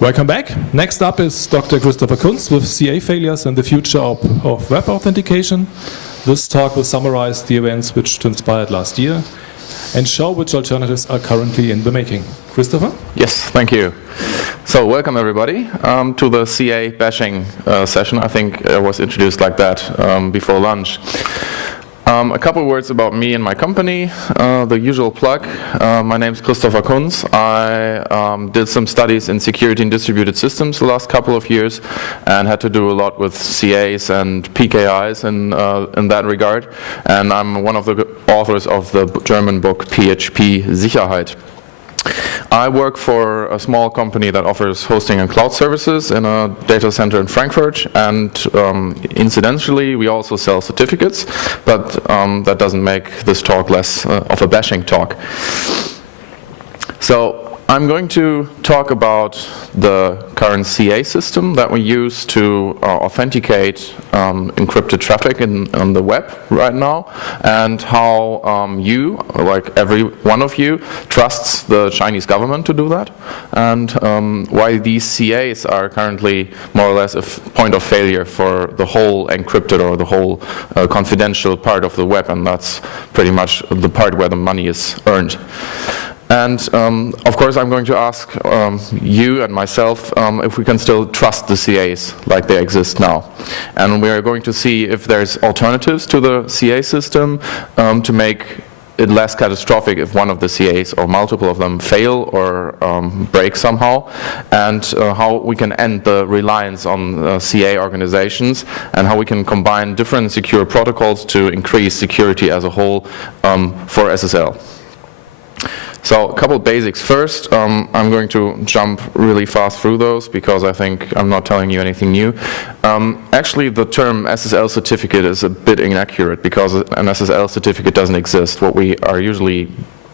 Welcome back. Next up is Dr. Christopher Kunz with CA failures and the future of web authentication. This talk will summarize the events which transpired last year and show which alternatives are currently in the making. Christopher? Yes, thank you. So welcome everybody to the CA bashing session. I think it was introduced like that before lunch. A couple words about me and my company, the usual plug. My name is Christopher Kunz. I did some studies in security and distributed systems the last couple of years and had to do a lot with CAs and PKIs in that regard. And I'm one of the authors of the German book PHP Sicherheit. I work for a small company that offers hosting and cloud services in a data center in Frankfurt, and incidentally we also sell certificates, but that doesn't make this talk less of a bashing talk. So I'm going to talk about the current CA system that we use to authenticate encrypted traffic on the web right now, and how you, like every one of you, trusts the Chinese government to do that, and why these CAs are currently more or less a point of failure for the whole encrypted or the whole confidential part of the web, and that's pretty much the part where the money is earned. And of course I'm going to ask you and myself if we can still trust the CAs like they exist now. And we are going to see if there's alternatives to the CA system to make it less catastrophic if one of the CAs or multiple of them fail or break somehow, and how we can end the reliance on CA organizations, and how we can combine different secure protocols to increase security as a whole for SSL. So a couple basics first. I'm going to jump really fast through those because I think I'm not telling you anything new. Actually, the term SSL certificate is a bit inaccurate because an SSL certificate doesn't exist. What we are usually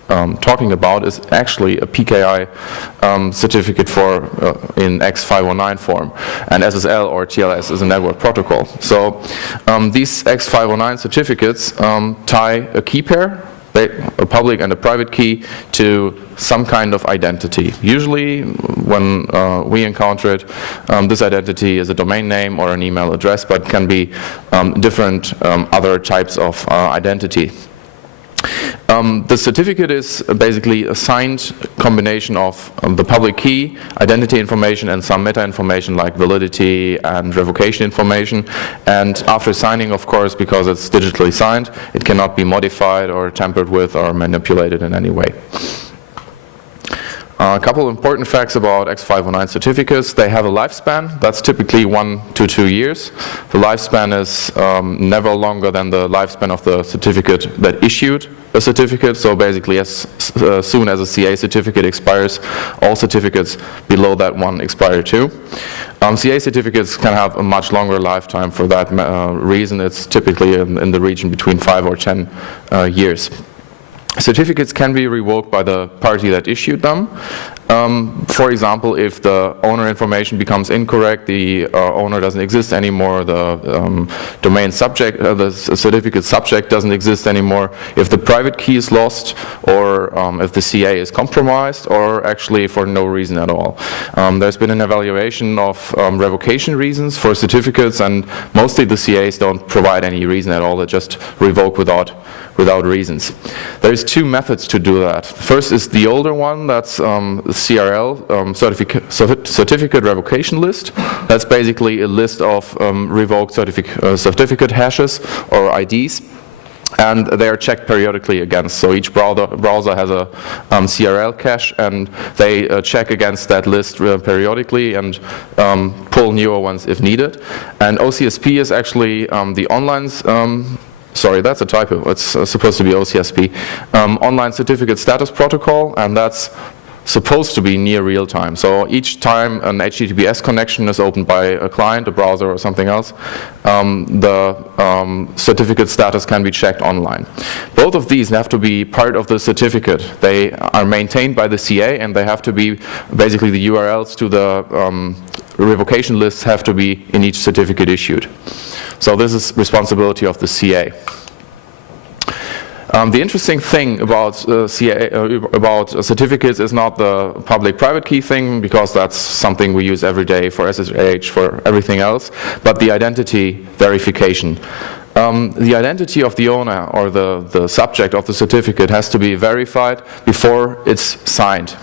talking about is actually a PKI certificate for in X509 form, and SSL or TLS is a network protocol. So these X509 certificates tie a key pair, a public and a private key, to some kind of identity. Usually when we encounter it, this identity is a domain name or an email address, but can be different other types of identity. The certificate is basically a signed combination of the public key, identity information, and some meta information like validity and revocation information. And after signing, of course, because it's digitally signed, it cannot be modified or tampered with or manipulated in any way. A couple important facts about X509 certificates. They have a lifespan that's typically 1 to 2 years. The lifespan is never longer than the lifespan of the certificate that issued a certificate. So basically as soon as a CA certificate expires, all certificates below that one expire too. CA certificates can have a much longer lifetime. For that reason, it's typically in the region between 5 or 10 years. Certificates can be revoked by the party that issued them. For example, if the owner information becomes incorrect, the owner doesn't exist anymore, the domain subject, the certificate subject doesn't exist anymore, if the private key is lost, or if the CA is compromised, or actually for no reason at all. There's been an evaluation of revocation reasons for certificates, and mostly the CAs don't provide any reason at all. They just revoke without reasons. There's two methods to do that. First is the older one, that's CRL, certificate revocation list. That's basically a list of revoked certificate hashes or IDs, and they are checked periodically against. So each browser has a CRL cache, and they check against that list periodically and pull newer ones if needed. And OCSP is actually the online sorry, that's a typo. It's supposed to be OCSP, Online Certificate Status Protocol, and that's supposed to be near real time. So each time an HTTPS connection is opened by a client, a browser, or something else, the certificate status can be checked online. Both of these have to be part of the certificate. They are maintained by the CA, and they have to be basically the URLs to the revocation lists have to be in each certificate issued. So this is responsibility of the CA. The interesting thing about about certificates is not the public-private key thing, because that's something we use every day for SSH, for everything else, but the identity verification. The identity of the owner or the subject of the certificate has to be verified before it's signed,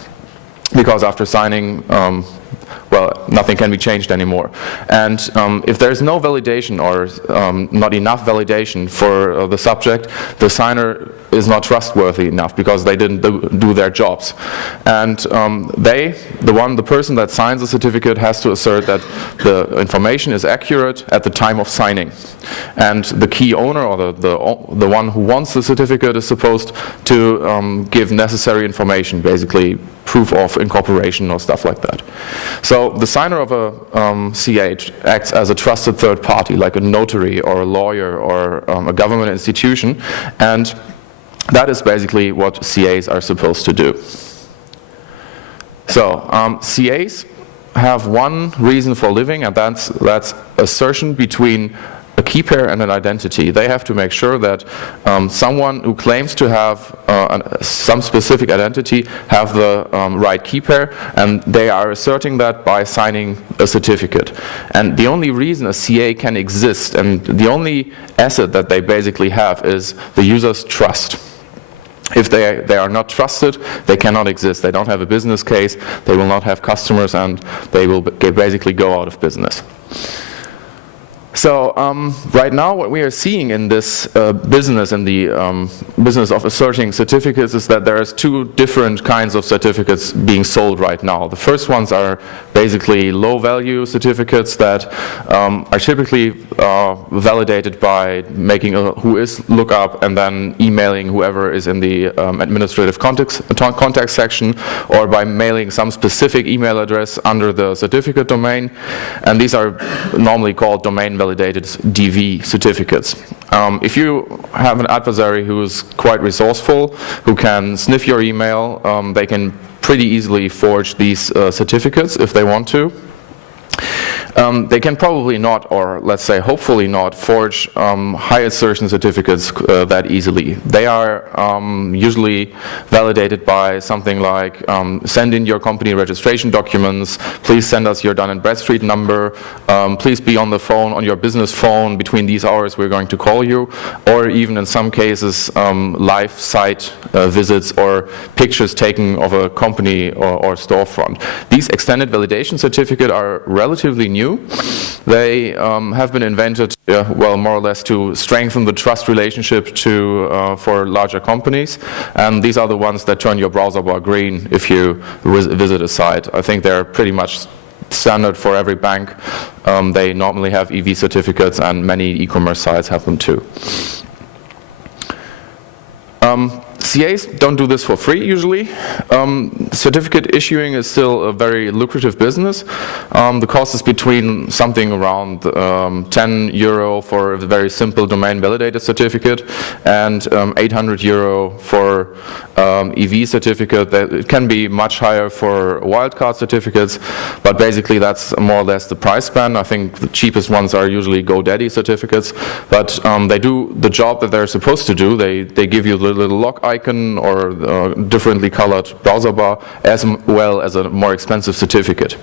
because after signing, well, nothing can be changed anymore. And if there's no validation or not enough validation for the subject, the signer is not trustworthy enough, because they didn't do their jobs. And the person that signs the certificate has to assert that the information is accurate at the time of signing. And the key owner, or the one who wants the certificate, is supposed to give necessary information, basically proof of incorporation or stuff like that. So the signer of a CA acts as a trusted third party, like a notary or a lawyer or a government institution, and that is basically what CAs are supposed to do. So CAs have one reason for living, and that's assertion between a key pair and an identity. They have to make sure that someone who claims to have some specific identity have the right key pair, and they are asserting that by signing a certificate. And the only reason a CA can exist, and the only asset that they basically have, is the user's trust. If they are not trusted, they cannot exist. They don't have a business case, they will not have customers, and they will basically go out of business. So right now what we are seeing in this business, in the business of asserting certificates, is that there's two different kinds of certificates being sold right now. The first ones are basically low value certificates that are typically validated by making a whois lookup and then emailing whoever is in the administrative contact section, or by mailing some specific email address under the certificate domain. And these are normally called domain validated DV certificates. If you have an adversary who is quite resourceful, who can sniff your email, they can pretty easily forge these certificates if they want to. They can probably not, or let's say hopefully not, forge high assertion certificates that easily. They are usually validated by something like send in your company registration documents, please send us your Dun & Bradstreet number, please be on the phone, on your business phone, between these hours we're going to call you, or even in some cases live site visits or pictures taken of a company or storefront. These extended validation certificates are relatively new. They have been invented, well, more or less to strengthen the trust relationship for larger companies, and these are the ones that turn your browser bar green if you visit a site. I think they're pretty much standard for every bank. They normally have EV certificates, and many e-commerce sites have them too. CAs don't do this for free usually. Certificate issuing is still a very lucrative business. The cost is between something around €10 for a very simple domain validated certificate and €800 for EV certificate. It can be much higher for wildcard certificates, but basically that's more or less the price span. I think the cheapest ones are usually GoDaddy certificates, but they do the job that they're supposed to do. They give you the little lock icon or differently colored browser bar, as well as a more expensive certificate.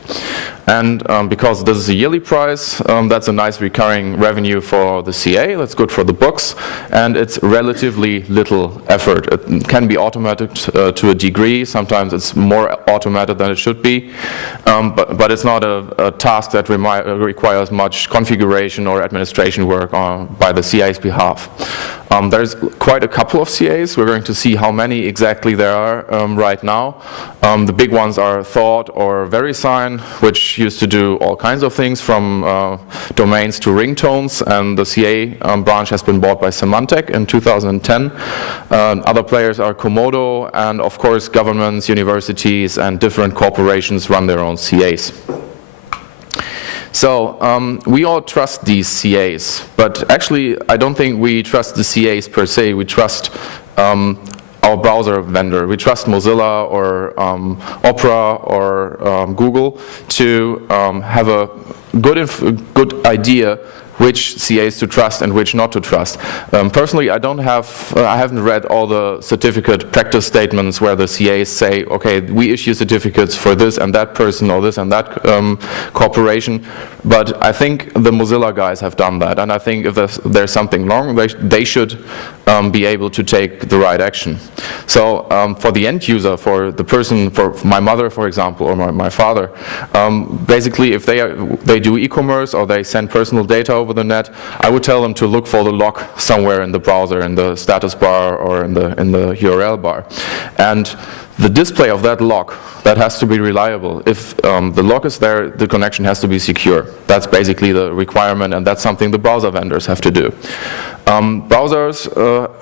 And because this is a yearly price, that's a nice recurring revenue for the CA. That's good for the books, and it's relatively little effort. It can be automated to a degree. Sometimes it's more automated than it should be, but it's not a task that requires much configuration or administration work by the CA's behalf. There's quite a couple of CAs. We're going to see how many exactly there are right now. The big ones are Thought or VeriSign, which used to do all kinds of things from domains to ringtones, and the CA branch has been bought by Symantec in 2010. Other players are Komodo, and of course governments, universities, and different corporations run their own CAs. So we all trust these CAs, but actually I don't think we trust the CAs per se. We trust our browser vendor. We trust Mozilla or Opera or Google to have a good idea which CAs to trust and which not to trust. Personally, I haven't read all the certificate practice statements where the CAs say, okay, we issue certificates for this and that person or this and that corporation, but I think the Mozilla guys have done that, and I think if there's something wrong, they should be able to take the right action. So for the end user, for the person, for my mother, for example, or my father, basically if they do e-commerce or they send personal data over the net, I would tell them to look for the log somewhere in the browser, in the status bar or in the URL bar. And the display of that log, that has to be reliable. If the log is there, the connection has to be secure. That's basically the requirement, and that's something the browser vendors have to do. Browsers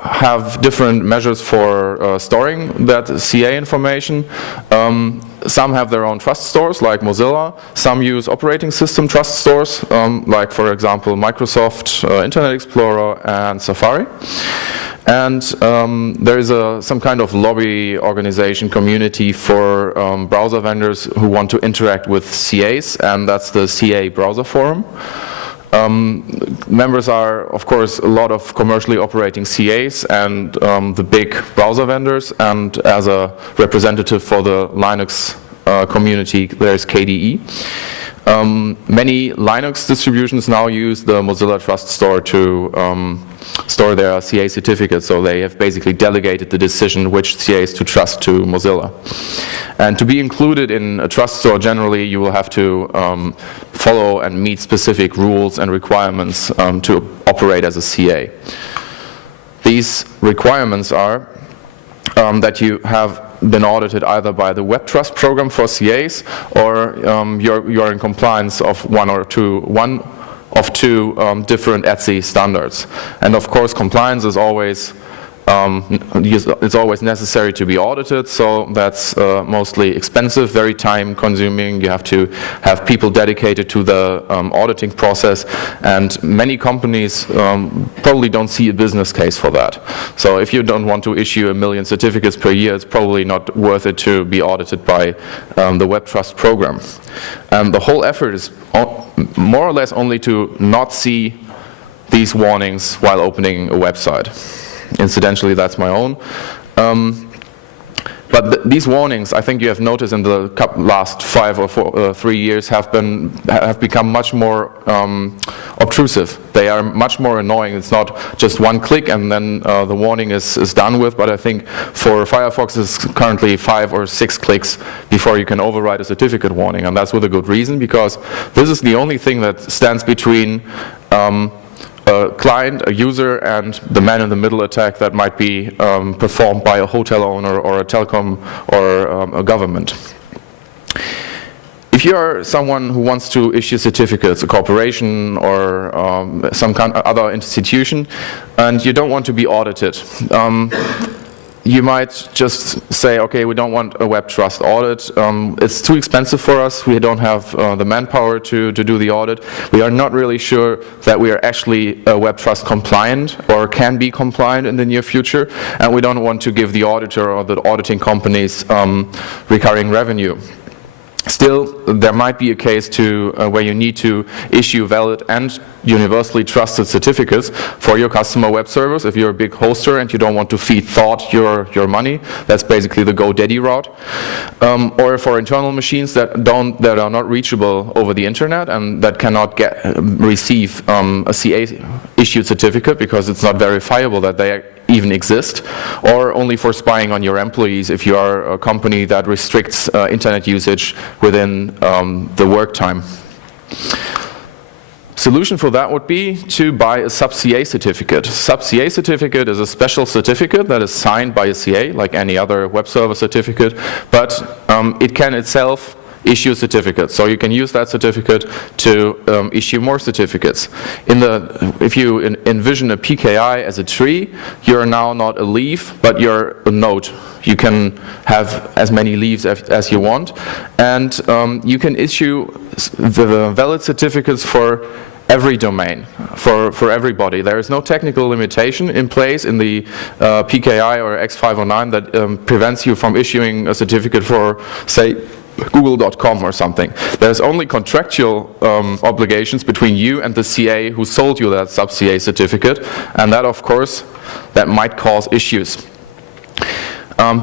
have different measures for storing that CA information. Some have their own trust stores, like Mozilla. Some use operating system trust stores, like, for example, Microsoft Internet Explorer and Safari. And there is some kind of lobby organization community for browser vendors who want to interact with CAs, and that's the CA Browser Forum. Members are, of course, a lot of commercially operating CAs and the big browser vendors, and as a representative for the Linux community, there's KDE. Many Linux distributions now use the Mozilla Trust Store to store their CA certificates, so they have basically delegated the decision which CAs to trust to Mozilla. And to be included in a trust store, generally you will have to follow and meet specific rules and requirements to operate as a CA. These requirements are that you have been audited either by the Web Trust program for CAs, or you're in compliance of one of two different ETSI standards. And of course, compliance is always it's always necessary to be audited, so that's mostly expensive, very time consuming. You have to have people dedicated to the auditing process, and many companies probably don't see a business case for that. So if you don't want to issue 1 million certificates per year, it's probably not worth it to be audited by the Web Trust program. And the whole effort is more or less only to not see these warnings while opening a website. Incidentally, that's my own. But these warnings, I think you have noticed in the last 5 or 3 years, have become much more obtrusive. They are much more annoying. It's not just one click and then the warning is done with, but I think for Firefox it's currently 5 or 6 clicks before you can override a certificate warning, and that's with a good reason, because this is the only thing that stands between a client, a user, and the man-in-the-middle attack that might be performed by a hotel owner or a telecom or a government. If you are someone who wants to issue certificates, a corporation or some kind of other institution, and you don't want to be audited, you might just say, okay, we don't want a Web Trust audit. It's too expensive for us. We don't have the manpower to do the audit. We are not really sure that we are actually Web Trust compliant or can be compliant in the near future, and we don't want to give the auditor or the auditing companies recurring revenue. Still, there might be a case where you need to issue valid and universally trusted certificates for your customer web servers. If you're a big hoster and you don't want to feed Thought your money, that's basically the GoDaddy route. Or for internal machines that are not reachable over the internet and that cannot receive a CA issued certificate because it's not verifiable that they even exist, or only for spying on your employees if you are a company that restricts internet usage within the work time. Solution for that would be to buy a sub-CA certificate. Sub-CA certificate is a special certificate that is signed by a CA, like any other web server certificate, but it can itself issue certificates. So you can use that certificate to issue more certificates. If you envision a PKI as a tree, you're now not a leaf, but you're a node. You can have as many leaves as you want, and you can issue the valid certificates for every domain, for everybody. There is no technical limitation in place in the PKI or X509 that prevents you from issuing a certificate for, say, google.com or something. There's only contractual obligations between you and the CA who sold you that sub-CA certificate, and that, of course, that might cause issues.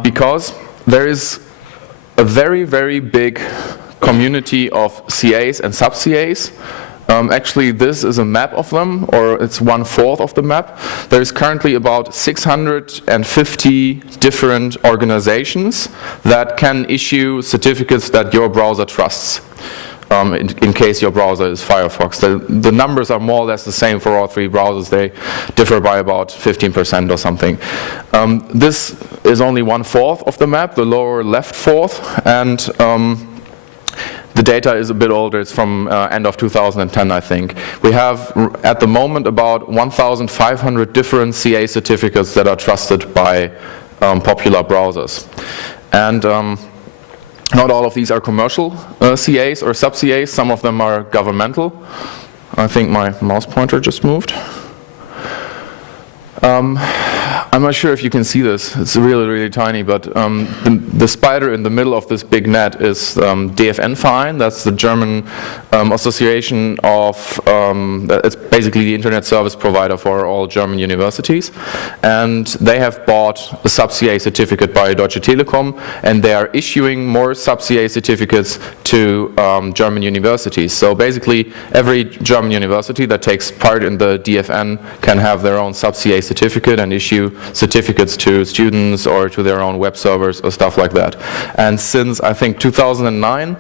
Because there is a very, very big community of CAs and sub-CAs. Actually, this is a map of them, or it's 1/4 of the map. There is currently about 650 different organizations that can issue certificates that your browser trusts, in case your browser is Firefox. The numbers are more or less the same for all three browsers. They differ by about 15% or something. This is only 1/4 of the map, the lower left fourth, and the data is a bit older. It's from end of 2010, I think. We have, at the moment, about 1,500 different CA certificates that are trusted by popular browsers. And not all of these are commercial CAs or sub-CAs. Some of them are governmental. I think my mouse pointer just moved. I'm not sure if you can see this. It's really, really tiny, but the spider in the middle of this big net is DFN-Verein. That's the German association of, it's basically the internet service provider for all German universities. And they have bought a sub-CA certificate by Deutsche Telekom, and they are issuing more sub-CA certificates to German universities. So basically, every German university that takes part in the DFN can have their own sub-CA certificate and issue certificates to students or to their own web servers or stuff like that. And since, I think, 2009,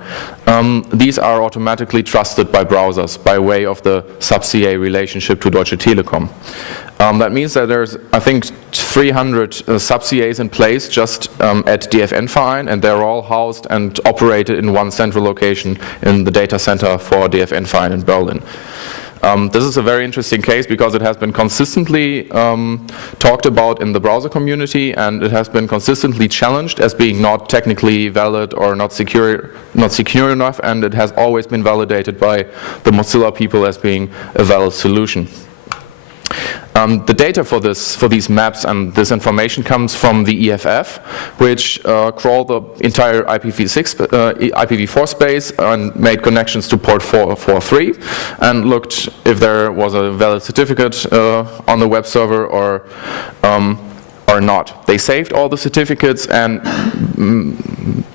these are automatically trusted by browsers by way of the sub-CA relationship to Deutsche Telekom. That means that there's, I think, 300 sub-CAs in place just at DFN-Verein, and they're all housed and operated in one central location in the data center for DFN-Verein in Berlin. This is a very interesting case because it has been consistently talked about in the browser community, and it has been consistently challenged as being not technically valid or not secure enough, and it has always been validated by the Mozilla people as being a valid solution. The data for these maps and this information comes from the EFF, which crawled the entire IPv4 space and made connections to port 443 and looked if there was a valid certificate on the web server or not. They saved all the certificates and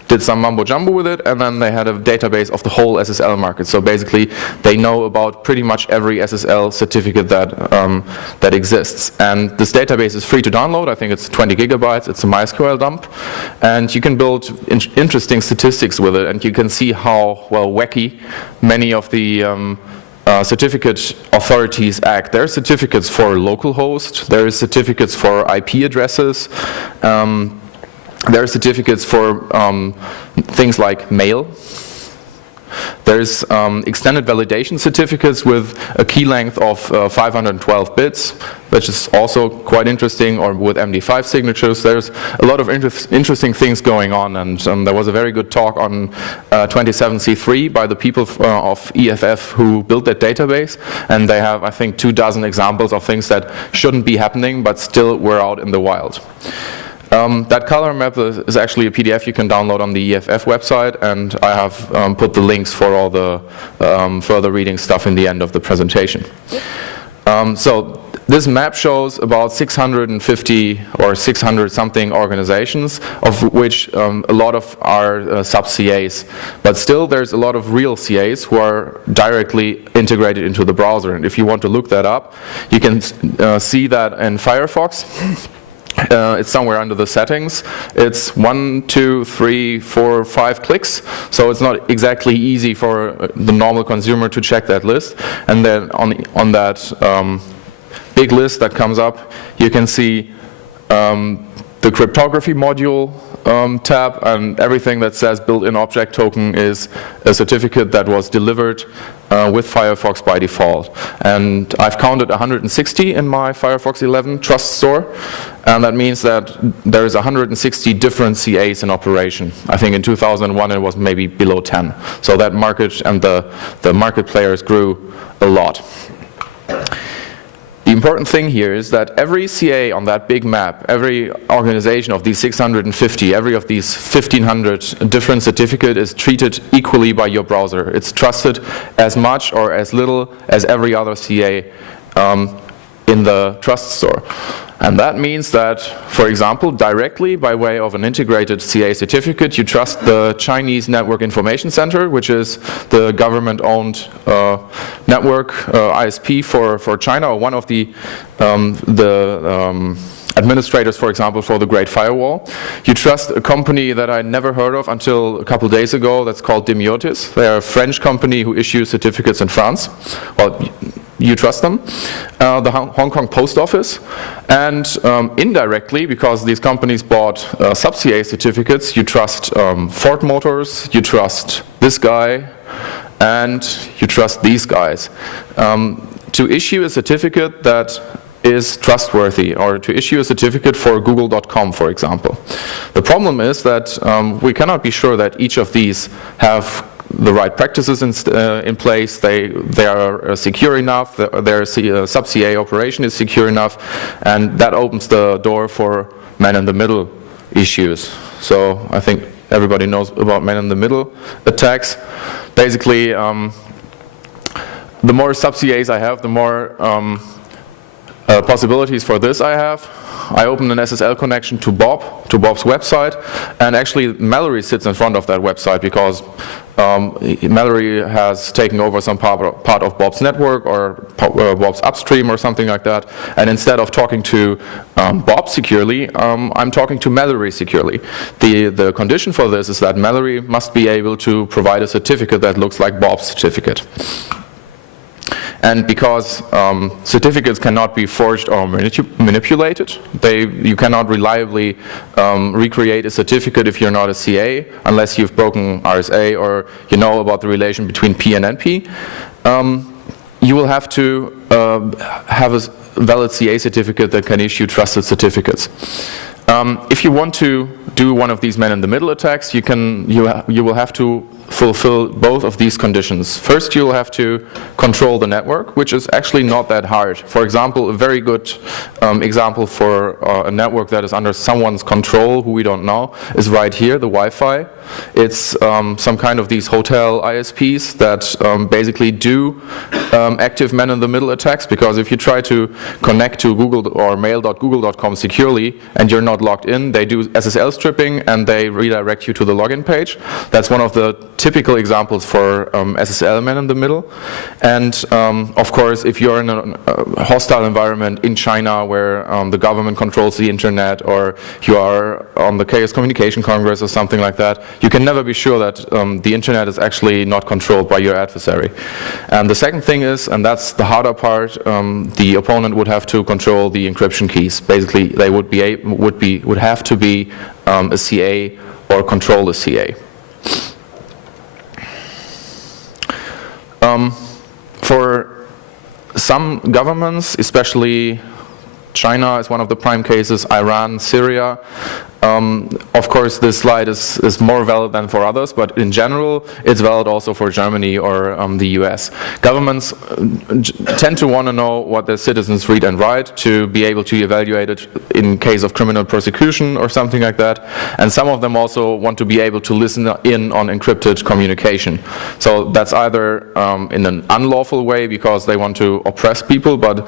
did some mumbo jumbo with it, and then they had a database of the whole SSL market. So basically, they know about pretty much every SSL certificate that exists. And this database is free to download. I think it's 20 gigabytes. It's a MySQL dump, and you can build interesting statistics with it, and you can see how wacky many of the certificate authorities act. There are certificates for localhost. There are certificates for IP addresses. There are certificates for things like mail. There's extended validation certificates with a key length of 512 bits, which is also quite interesting, or with MD5 signatures. There's a lot of interesting things going on, and there was a very good talk on 27C3 by the people of EFF who built that database, and they have, I think, 24 examples of things that shouldn't be happening but still were out in the wild. That color map is actually a PDF you can download on the EFF website, and I have put the links for all the further reading stuff in the end of the presentation. So this map shows about 650 or 600 something organizations, of which a lot of are sub-CAs. But still there's a lot of real CAs who are directly integrated into the browser. And if you want to look that up, you can see that in Firefox. It's somewhere under the settings. It's 1, 2, 3, 4, 5 clicks, so it's not exactly easy for the normal consumer to check that list. And then on that big list that comes up, you can see the cryptography module tab, and everything that says built-in object token is a certificate that was delivered with Firefox by default. And I've counted 160 in my Firefox 11 Trust Store, and that means that there is 160 different CAs in operation. I think in 2001 it was maybe below 10. So that market and the market players grew a lot. The important thing here is that every CA on that big map, every organization of these 650, every of these 1,500 different certificates is treated equally by your browser. It's trusted as much or as little as every other CA in the trust store. And that means that, for example, directly by way of an integrated CA certificate, you trust the Chinese Network Information Center, which is the government-owned network ISP for China, or one of the administrators, for example, for the Great Firewall. You trust a company that I never heard of until a couple days ago that's called Demiotis. They're a French company who issues certificates in France. Well, you trust them. The Hong Kong Post Office. And indirectly, because these companies bought sub-CA certificates, you trust Ford Motors, you trust this guy, and you trust these guys. To issue a certificate that is trustworthy, or to issue a certificate for google.com, for example. The problem is that we cannot be sure that each of these have the right practices in place, they are secure enough, their sub-CA operation is secure enough, and that opens the door for man-in-the-middle issues. So I think everybody knows about man-in-the-middle attacks. Basically, the more sub-CAs I have, the more possibilities for this I have. I open an SSL connection to Bob's website, and actually Mallory sits in front of that website because Mallory has taken over some part of Bob's network or Bob's upstream or something like that, and instead of talking to Bob securely, I'm talking to Mallory securely. The condition for this is that Mallory must be able to provide a certificate that looks like Bob's certificate. And because certificates cannot be forged or manipulated, you cannot reliably recreate a certificate if you're not a CA, unless you've broken RSA or you know about the relation between P and NP. You will have to have a valid CA certificate that can issue trusted certificates. If you want to do one of these man-in-the-middle attacks, you will have to fulfill both of these conditions. First, you'll have to control the network, which is actually not that hard. For example, a very good example for a network that is under someone's control, who we don't know, is right here, the Wi-Fi. It's some kind of these hotel ISPs that basically do active man-in-the-middle attacks, because if you try to connect to Google or mail.google.com securely and you're not logged in, they do SSL stripping and they redirect you to the login page. That's one of the typical examples for SSL man-in-the-middle. And of course, if you're in a hostile environment in China where the government controls the internet, or you are on the Chaos Communication Congress or something like that, you can never be sure that the internet is actually not controlled by your adversary. And the second thing is, and that's the harder part, the opponent would have to control the encryption keys. Basically, they would have to be a CA or control a CA. For some governments, especially China is one of the prime cases, Iran, Syria. Of course, this slide is more valid than for others, but in general, it's valid also for Germany or the US. Governments tend to want to know what their citizens read and write to be able to evaluate it in case of criminal persecution or something like that. And some of them also want to be able to listen in on encrypted communication. So that's either in an unlawful way because they want to oppress people, but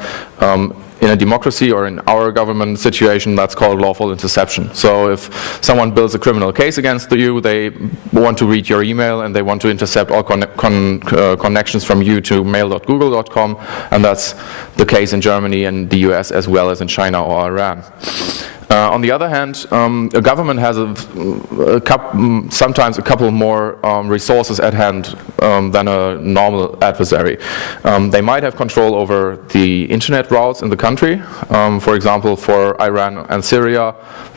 in a democracy or in our government situation, that's called lawful interception. So if someone builds a criminal case against you, they want to read your email and they want to intercept all connections from you to mail.google.com, and that's the case in Germany and the US as well as in China or Iran. On the other hand, a government has sometimes a couple more resources at hand than a normal adversary. They might have control over the internet routes in the country. For example, for Iran and Syria,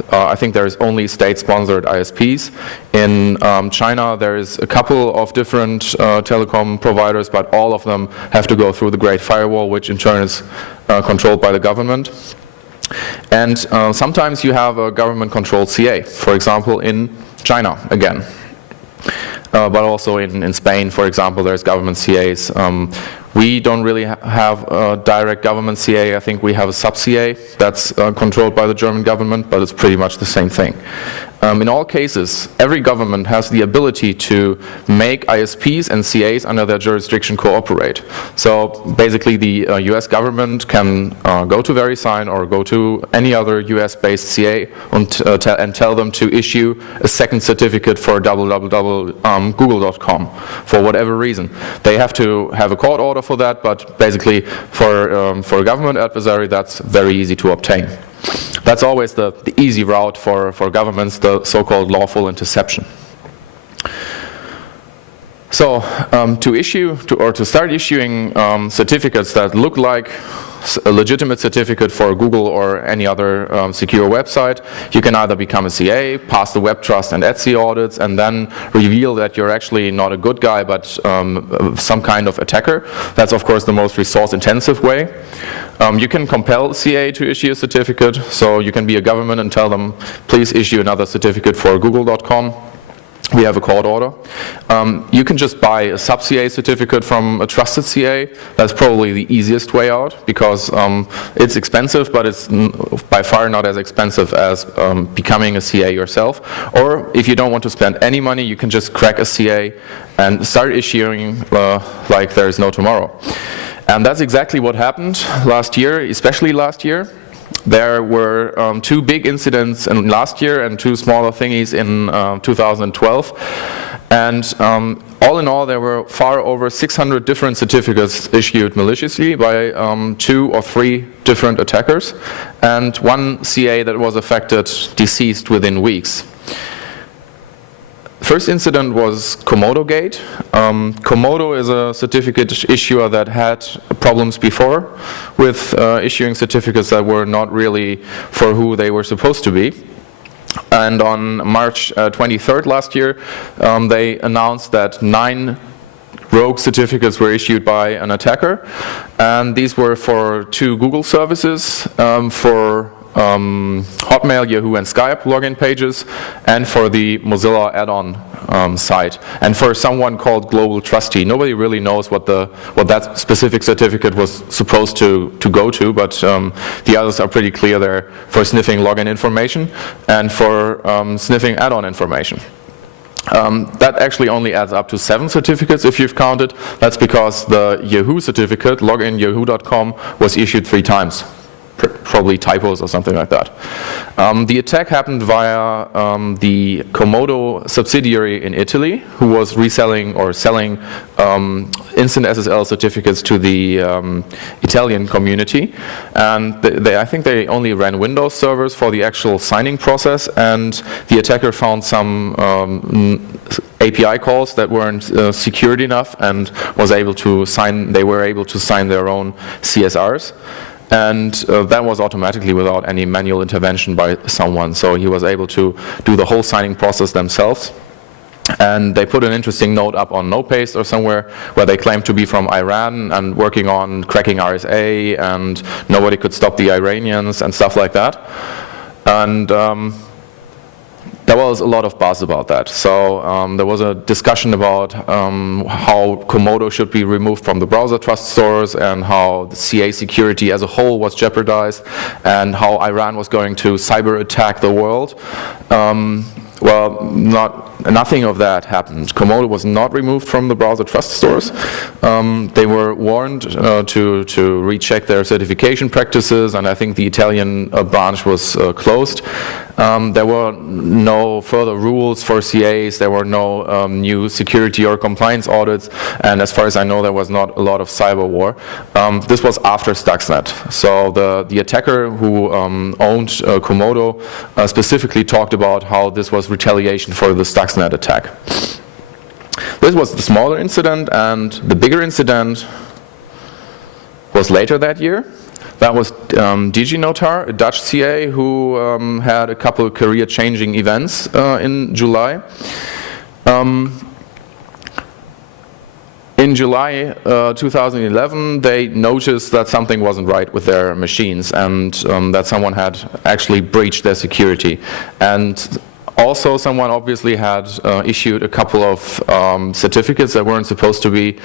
I think there is only state-sponsored ISPs. In China, there is a couple of different telecom providers, but all of them have to go through the Great Firewall, which in turn is controlled by the government. And sometimes you have a government-controlled CA, for example, in China again. But also in Spain, for example, there's government CAs We don't really have a direct government CA. I think we have a sub-CA that's controlled by the German government, but it's pretty much the same thing. In all cases, every government has the ability to make ISPs and CAs under their jurisdiction cooperate. So basically the US government can go to VeriSign or go to any other US-based CA and tell them to issue a second certificate for google.com for whatever reason. They have to have a court order for that, but basically for a government adversary that's very easy to obtain. That's always the easy route for governments, the so-called lawful interception. So to start issuing certificates that look like a legitimate certificate for Google or any other secure website, you can either become a CA, pass the web trust and ETSI audits, and then reveal that you're actually not a good guy but some kind of attacker. That's of course the most resource-intensive way. You can compel CA to issue a certificate, so you can be a government and tell them, please issue another certificate for google.com. We have a court order. You can just buy a sub-CA certificate from a trusted CA. That's probably the easiest way out because it's expensive, but it's by far not as expensive as becoming a CA yourself. Or if you don't want to spend any money, you can just crack a CA and start issuing like there's no tomorrow. And that's exactly what happened last year, especially last year. There were two big incidents in last year and two smaller thingies in 2012. And all in all, there were far over 600 different certificates issued maliciously by 2 or 3 different attackers. And one CA that was affected deceased within weeks. First incident was Komodo Gate. Komodo is a certificate issuer that had problems before with issuing certificates that were not really for who they were supposed to be. And on March 23rd last year, they announced that 9 rogue certificates were issued by an attacker. And these were for 2 Google services, for Hotmail, Yahoo, and Skype login pages, and for the Mozilla add-on site, and for someone called Global Trustee. Nobody really knows what that specific certificate was supposed to go to, but the others are pretty clear there for sniffing login information and for sniffing add-on information. That actually only adds up to 7 certificates if you've counted. That's because the Yahoo certificate, login.yahoo.com, was issued 3 times. Probably typos or something like that. The attack happened via the Komodo subsidiary in Italy, who was reselling or selling instant SSL certificates to the Italian community. And I think they only ran Windows servers for the actual signing process, and the attacker found some API calls that weren't secured enough and was able to sign. They were able to sign their own CSRs. And that was automatically without any manual intervention by someone. So he was able to do the whole signing process themselves. And they put an interesting note up on NoPaste or somewhere where they claimed to be from Iran and working on cracking RSA, and nobody could stop the Iranians and stuff like that. And there was a lot of buzz about that. So there was a discussion about how Komodo should be removed from the browser trust stores, and how the CA security as a whole was jeopardized, and how Iran was going to cyber attack the world. Well, nothing of that happened. Komodo was not removed from the browser trust stores. They were warned to recheck their certification practices, and I think the Italian branch was closed. There were no further rules for CAs. There were no new security or compliance audits, and as far as I know, there was not a lot of cyber war. This was after Stuxnet. So the attacker who owned Komodo specifically talked about how this was retaliation for the Stuxnet attack. This was the smaller incident, and the bigger incident was later that year. That was DigiNotar, a Dutch CA who had a couple of career-changing events in July. In July 2011, they noticed that something wasn't right with their machines, and that someone had actually breached their security. And also someone obviously had issued a couple of certificates that weren't supposed to be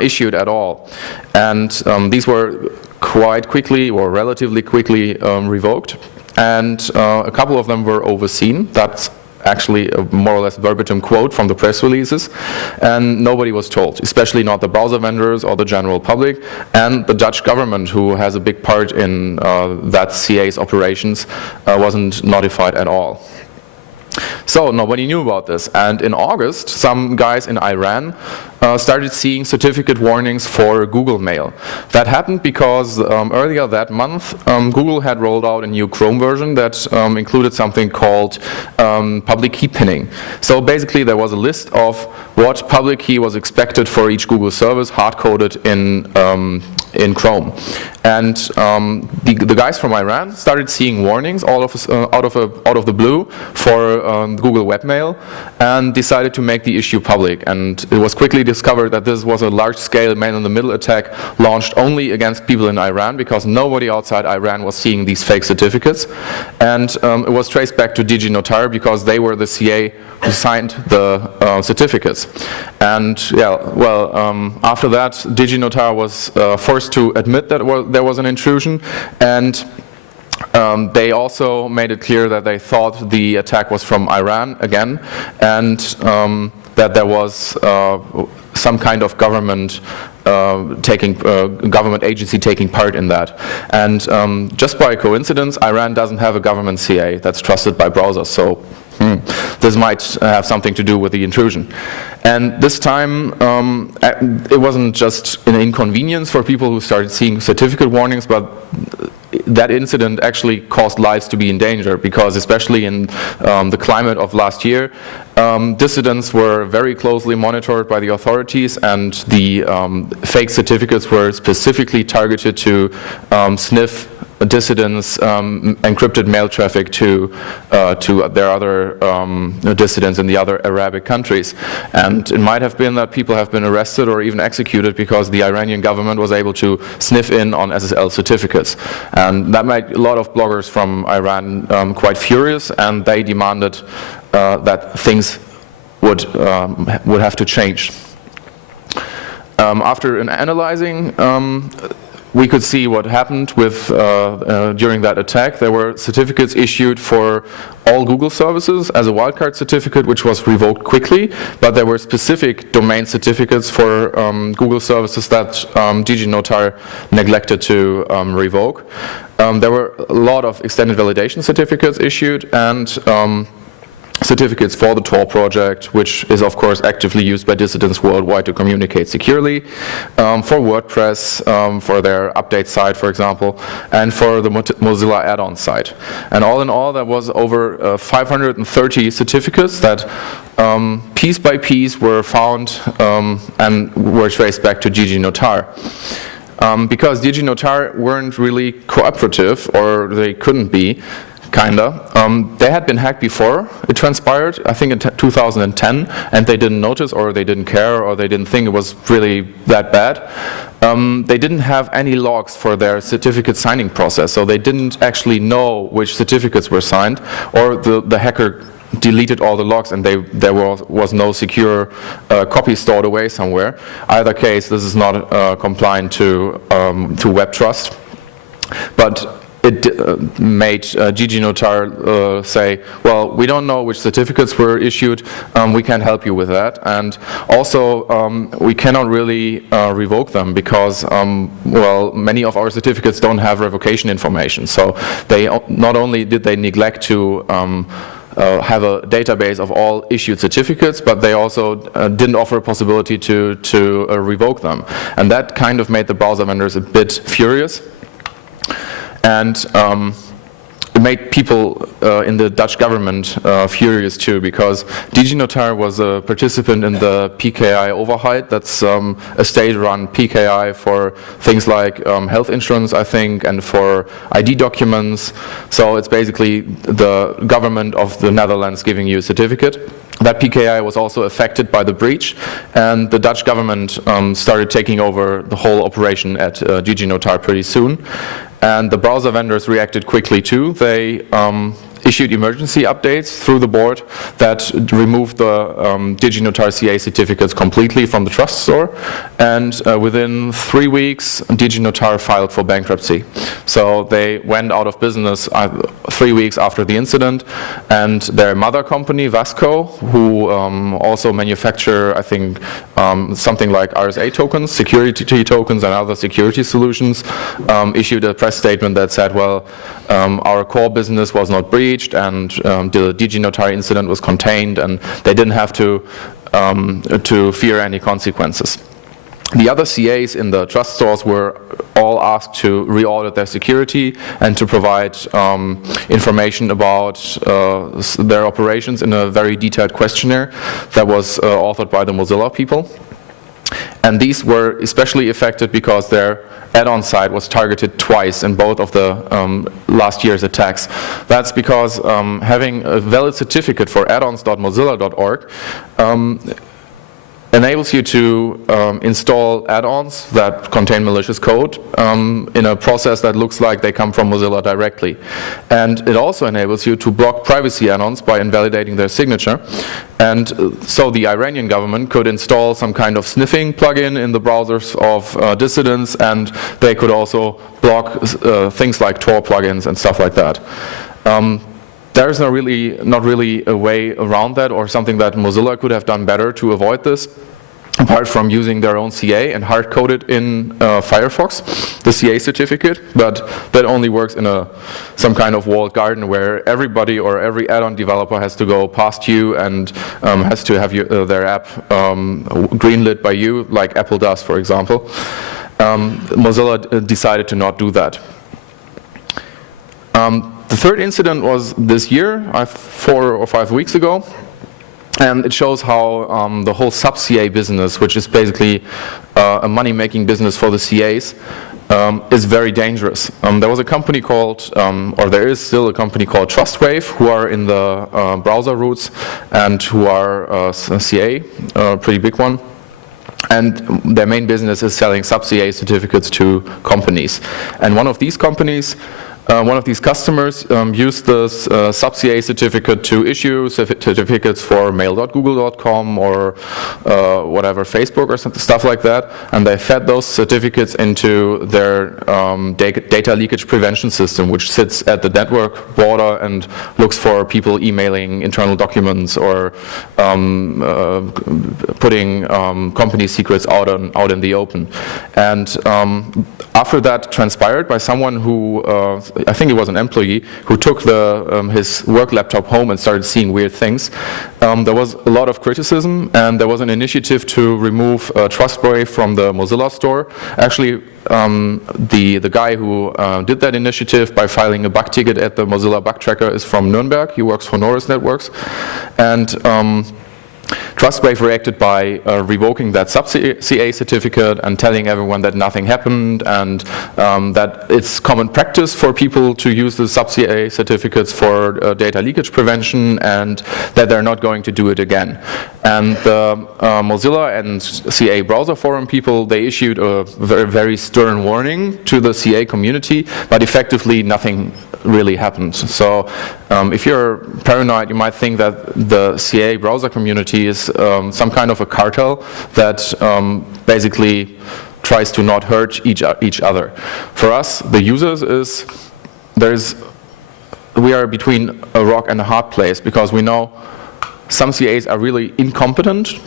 issued at all. And these were quite quickly, or relatively quickly, revoked. And a couple of them were overseen. That's actually a more or less verbatim quote from the press releases, and nobody was told, especially not the browser vendors or the general public, and the Dutch government, who has a big part in that CA's operations, wasn't notified at all. So nobody knew about this, and in August some guys in Iran started seeing certificate warnings for Google Mail. That happened because earlier that month Google had rolled out a new Chrome version that included something called public key pinning. So basically there was a list of what public key was expected for each Google service, hard-coded in Chrome. And the guys from Iran started seeing warnings out of the blue for Google Webmail, and decided to make the issue public. And it was quickly discovered that this was a large-scale man-in-the-middle attack launched only against people in Iran, because nobody outside Iran was seeing these fake certificates. And it was traced back to DigiNotar, because they were the CA who signed the certificates. And yeah, well, after that, DigiNotar was forced to admit that there was an intrusion, and they also made it clear that they thought the attack was from Iran again, and that there was some kind of government government agency taking part in that. And just by coincidence, Iran doesn't have a government CA that's trusted by browsers, so this might have something to do with the intrusion. And this time, it wasn't just an inconvenience for people who started seeing certificate warnings, but that incident actually caused lives to be in danger, because especially in the climate of last year, dissidents were very closely monitored by the authorities, and the fake certificates were specifically targeted to sniff dissidents' encrypted mail traffic to their other dissidents in the other Arabic countries. And it might have been that people have been arrested or even executed because the Iranian government was able to sniff in on SSL certificates. And that made a lot of bloggers from Iran quite furious, and they demanded that things would have to change. After analyzing, we could see what happened with during that attack. There were certificates issued for all Google services as a wildcard certificate, which was revoked quickly, but there were specific domain certificates for Google services that DigiNotar neglected to revoke. There were a lot of extended validation certificates issued, and certificates for the Tor project, which is of course actively used by dissidents worldwide to communicate securely, for WordPress, for their update site, for example, and for the Mozilla add-on site. And all in all, there was over 530 certificates that piece by piece were found and were traced back to DigiNotar. Because DigiNotar weren't really cooperative, or they couldn't be, kinda. They had been hacked before, it transpired, I think in 2010, and they didn't notice, or they didn't care, or they didn't think it was really that bad. They didn't have any logs for their certificate signing process, so they didn't actually know which certificates were signed, or the hacker deleted all the logs and there was no secure copy stored away somewhere. Either case, this is not compliant to web trust. But it made DigiNotar say, well, we don't know which certificates were issued, we can't help you with that. And also, we cannot really revoke them because, well, many of our certificates don't have revocation information. So they not only did they neglect to have a database of all issued certificates, but they also didn't offer a possibility to revoke them. And that kind of made the browser vendors a bit furious. And it made people in the Dutch government furious too, because DigiNotar was a participant in the PKI overhaul. That's a state-run PKI for things like health insurance, I think, and for ID documents. So it's basically the government of the Netherlands giving you a certificate. That PKI was also affected by the breach, and the Dutch government started taking over the whole operation at DigiNotar pretty soon. And the browser vendors reacted quickly too. They issued emergency updates through the board that removed the DigiNotar CA certificates completely from the trust store, and within 3 weeks DigiNotar filed for bankruptcy. So they went out of business 3 weeks after the incident, and their mother company Vasco, who also manufacture, I think, something like RSA tokens, security tokens and other security solutions, issued a press statement that said, well, our core business was not breached, and the DigiNotar incident was contained, and they didn't have to fear any consequences. The other CAs in the trust stores were all asked to re-audit their security and to provide information about their operations in a very detailed questionnaire that was authored by the Mozilla people. And these were especially affected because their add-on site was targeted twice in both of the last year's attacks. That's because having a valid certificate for addons.mozilla.org enables you to install add-ons that contain malicious code in a process that looks like they come from Mozilla directly. And it also enables you to block privacy add-ons by invalidating their signature. And so the Iranian government could install some kind of sniffing plugin in the browsers of dissidents, and they could also block things like Tor plugins and stuff like that. There is not really a way around that, or something that Mozilla could have done better to avoid this, apart from using their own CA and hard-code it in Firefox, the CA certificate. But that only works in some kind of walled garden where everybody or every add-on developer has to go past you and has to have their app greenlit by you, like Apple does, for example. Mozilla decided to not do that. The third incident was this year, 4 or 5 weeks ago, and it shows how the whole sub-CA business, which is basically a money-making business for the CAs, is very dangerous. There was a company called, or there is still a company called Trustwave, who are in the browser roots and who are CA, a pretty big one. And their main business is selling sub-CA certificates to companies. And one of these companies, one of these customers used this sub-CA certificate to issue certificates for mail.google.com or whatever, Facebook or stuff like that, and they fed those certificates into their data leakage prevention system, which sits at the network border and looks for people emailing internal documents or putting company secrets out in the open. And after that transpired by someone who I think it was an employee who took his work laptop home and started seeing weird things. There was a lot of criticism, and there was an initiative to remove Trustwave from the Mozilla store. Actually, the guy who did that initiative by filing a bug ticket at the Mozilla bug tracker is from Nuremberg. He works for Norris Networks. And Trustwave reacted by revoking that sub-CA certificate and telling everyone that nothing happened, and that it's common practice for people to use the sub-CA certificates for data leakage prevention, and that they're not going to do it again. And the Mozilla and CA browser forum people, they issued a very, very stern warning to the CA community, but effectively nothing really happened. So if you're paranoid, you might think that the CA browser community is some kind of a cartel that basically tries to not hurt each other. For us, the users, we are between a rock and a hard place, because we know some CAs are really incompetent.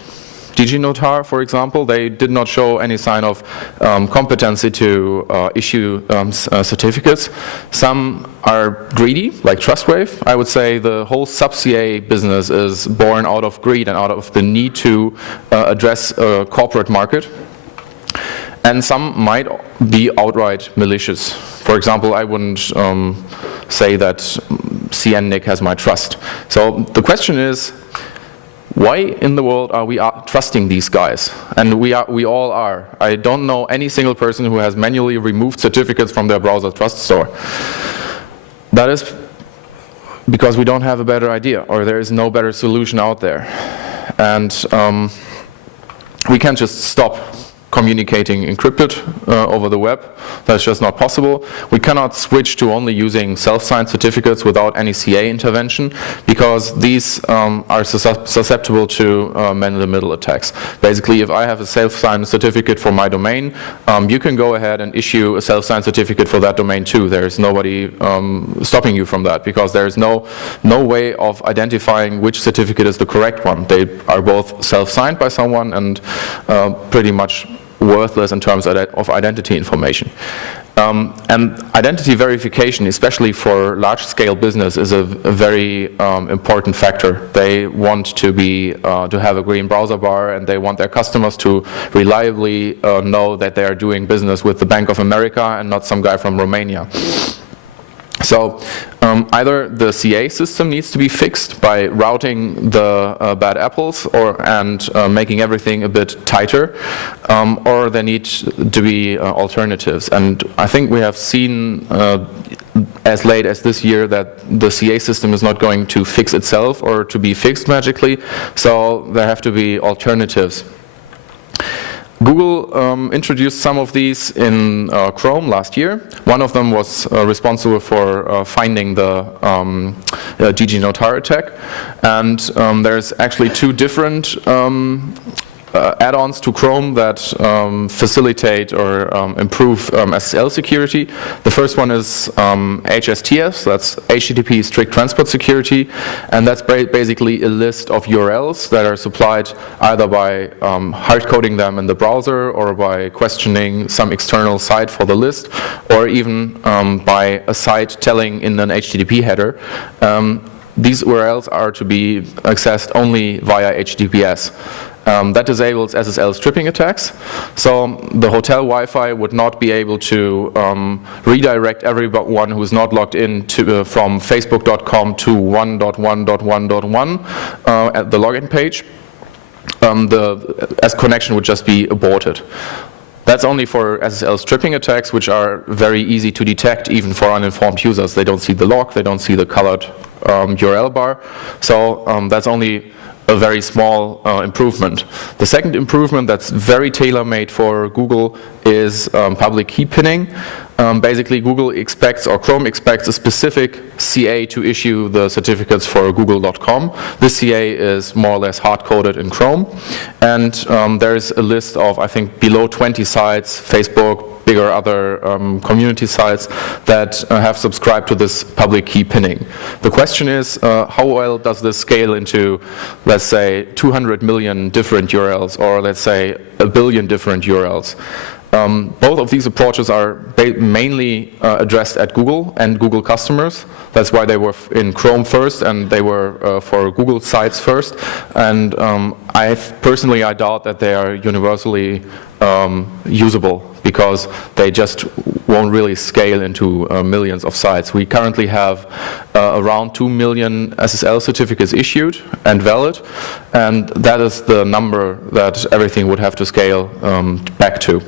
DigiNotar, for example, they did not show any sign of competency to issue certificates. Some are greedy, like Trustwave. I would say the whole sub-CA business is born out of greed and out of the need to address a corporate market. And some might be outright malicious. For example, I wouldn't say that CNNIC has my trust. So the question is, why in the world are we trusting these guys? And we all are. I don't know any single person who has manually removed certificates from their browser trust store. That is because we don't have a better idea, or there is no better solution out there. And we can't just stop communicating encrypted over the web. That's just not possible. We cannot switch to only using self-signed certificates without any CA intervention, because these are susceptible to man-in-the-middle attacks. Basically, if I have a self-signed certificate for my domain, you can go ahead and issue a self-signed certificate for that domain too. There's nobody stopping you from that, because there's no way of identifying which certificate is the correct one. They are both self-signed by someone and pretty much worthless in terms of identity information. And identity verification, especially for large-scale business, is a very important factor. They want to have a green browser bar, and they want their customers to reliably know that they are doing business with the Bank of America and not some guy from Romania. So either the CA system needs to be fixed by routing the bad apples and making everything a bit tighter, or there need to be alternatives. And I think we have seen as late as this year that the CA system is not going to fix itself or to be fixed magically, so there have to be alternatives. Google introduced some of these in Chrome last year. One of them was responsible for finding the GG Notar attack. And there's actually two different add-ons to Chrome that facilitate or improve SSL security. The first one is HSTS, that's HTTP Strict Transport Security, and that's basically a list of URLs that are supplied either by hard-coding them in the browser or by questioning some external site for the list, or even by a site telling in an HTTP header. These URLs are to be accessed only via HTTPS. That disables SSL stripping attacks. So the hotel Wi-Fi would not be able to redirect everyone who's not logged in from facebook.com to 1.1.1.1 at the login page. The connection would just be aborted. That's only for SSL stripping attacks, which are very easy to detect even for uninformed users. They don't see the log, they don't see the colored URL bar. So that's only a very small improvement. The second improvement that's very tailor-made for Google is public key pinning. Basically, Google expects, or Chrome expects, a specific CA to issue the certificates for google.com. This CA is more or less hard-coded in Chrome. And there's a list of, I think, below 20 sites, Facebook, bigger other community sites that have subscribed to this public key pinning. The question is, how well does this scale into, let's say, 200 million different URLs, or let's say 1 billion different URLs? Both of these approaches are mainly addressed at Google and Google customers. That's why they were in Chrome first, and they were for Google sites first. And I doubt that they are universally usable, because they just won't really scale into millions of sites. We currently have around 2 million SSL certificates issued and valid, and that is the number that everything would have to scale back to.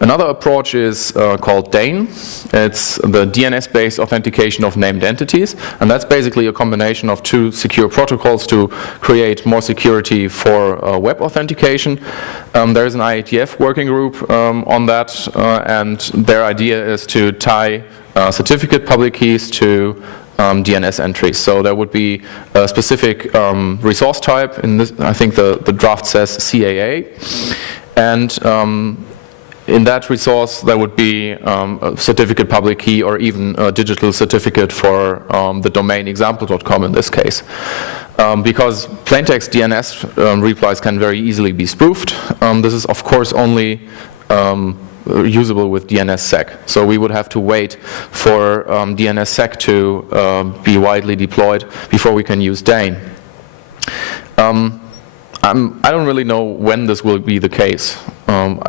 Another approach is called DANE. It's the DNS-based authentication of named entities, and that's basically a combination of two secure protocols to create more security for web authentication. There's an IETF working group on that, and their idea is to tie certificate public keys to DNS entries. So there would be a specific resource type. In this, I think the draft says CAA, and in that resource, there would be a certificate public key, or even a digital certificate for the domain example.com in this case. Because plaintext DNS replies can very easily be spoofed. This is, of course, only usable with DNSSEC. So we would have to wait for DNSSEC to be widely deployed before we can use DANE. I don't really know when this will be the case.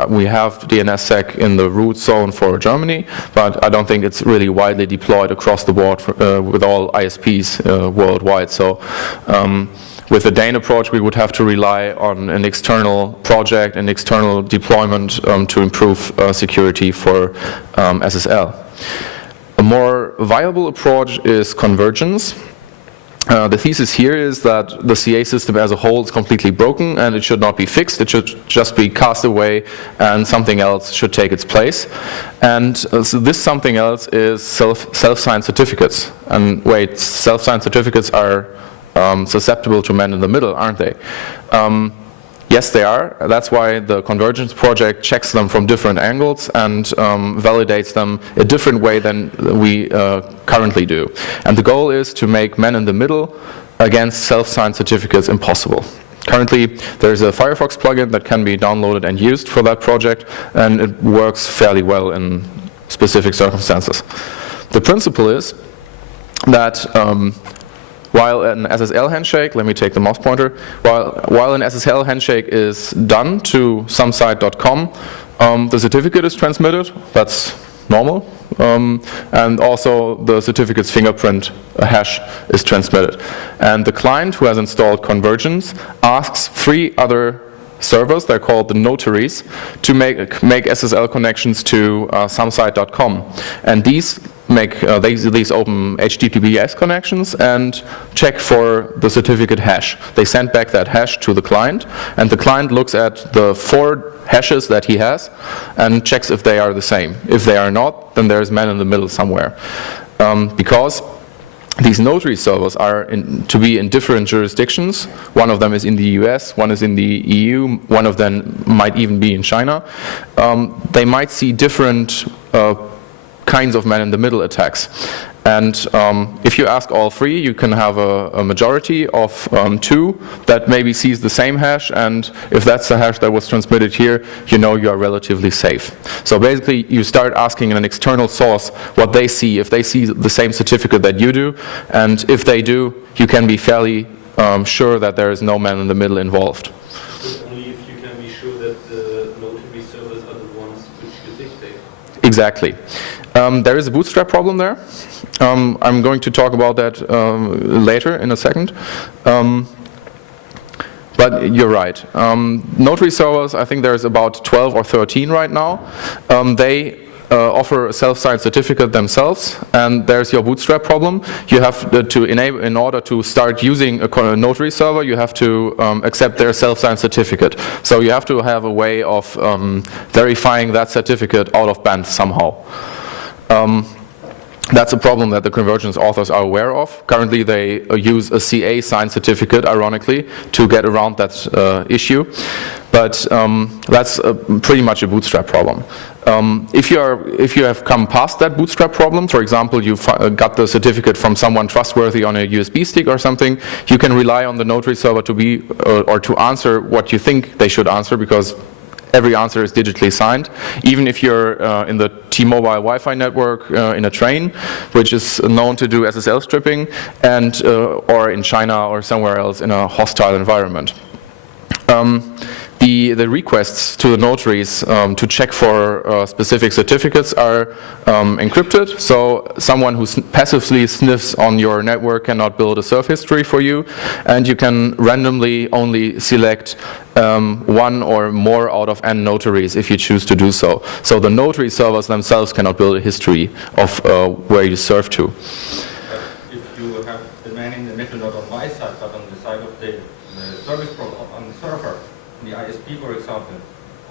We have DNSSEC in the root zone for Germany, but I don't think it's really widely deployed across the board with all ISPs worldwide. So with the DANE approach, we would have to rely on an external project, an external deployment to improve security for SSL. A more viable approach is Convergence. The thesis here is that the CA system as a whole is completely broken and it should not be fixed. It should just be cast away and something else should take its place. And so this something else is self-signed certificates. And wait, self-signed certificates are susceptible to man in the middle, aren't they? Yes, they are. That's why the Convergence project checks them from different angles and validates them a different way than we currently do. And the goal is to make man in the middle against self-signed certificates impossible. Currently, there's a Firefox plugin that can be downloaded and used for that project, and it works fairly well in specific circumstances. The principle is that while an SSL handshake, let me take the mouse pointer, while an SSL handshake is done to somesite.com, the certificate is transmitted, that's normal, and also the certificate's fingerprint hash is transmitted. And the client who has installed Convergence asks 3 other servers, they're called the notaries, to make SSL connections to somesite.com. And these these open HTTPS connections and check for the certificate hash. They send back that hash to the client, and the client looks at the 4 hashes that he has and checks if they are the same. If they are not, then there's man in the middle somewhere. Because these notary servers are to be in different jurisdictions. One of them is in the US, one is in the EU, one of them might even be in China. They might see different kinds of man-in-the-middle attacks. And if you ask all 3, you can have a majority of 2 that maybe sees the same hash, and if that's the hash that was transmitted here, you know you are relatively safe. So basically, you start asking an external source what they see, if they see the same certificate that you do, and if they do, you can be fairly sure that there is no man-in-the-middle involved. But only if you can be sure that the notary servers are the ones which you dictate. Exactly. There is a bootstrap problem there. I'm going to talk about that later in a second. But you're right. Notary servers, I think there's about 12 or 13 right now. They offer a self-signed certificate themselves, and there's your bootstrap problem. You have to enable, in order to start using a notary server, you have to accept their self-signed certificate. So you have to have a way of verifying that certificate out of band somehow. That's a problem that the Convergence authors are aware of. Currently they use a CA-signed certificate, ironically, to get around that issue. But that's pretty much a bootstrap problem. If you have come past that bootstrap problem, for example, you got the certificate from someone trustworthy on a USB stick or something, you can rely on the notary server to be or to answer what you think they should answer, because every answer is digitally signed. Even if you're in the T-Mobile Wi-Fi network in a train, which is known to do SSL stripping, and or in China or somewhere else in a hostile environment. The requests to the notaries to check for specific certificates are encrypted, so someone who passively sniffs on your network cannot build a surf history for you, and you can randomly only select 1 or more out of n notaries if you choose to do so. So the notary servers themselves cannot build a history of where you surf to. But if you have the man in the middle, not on my side, but on the side of the service provider, on the server, the ISP, for example,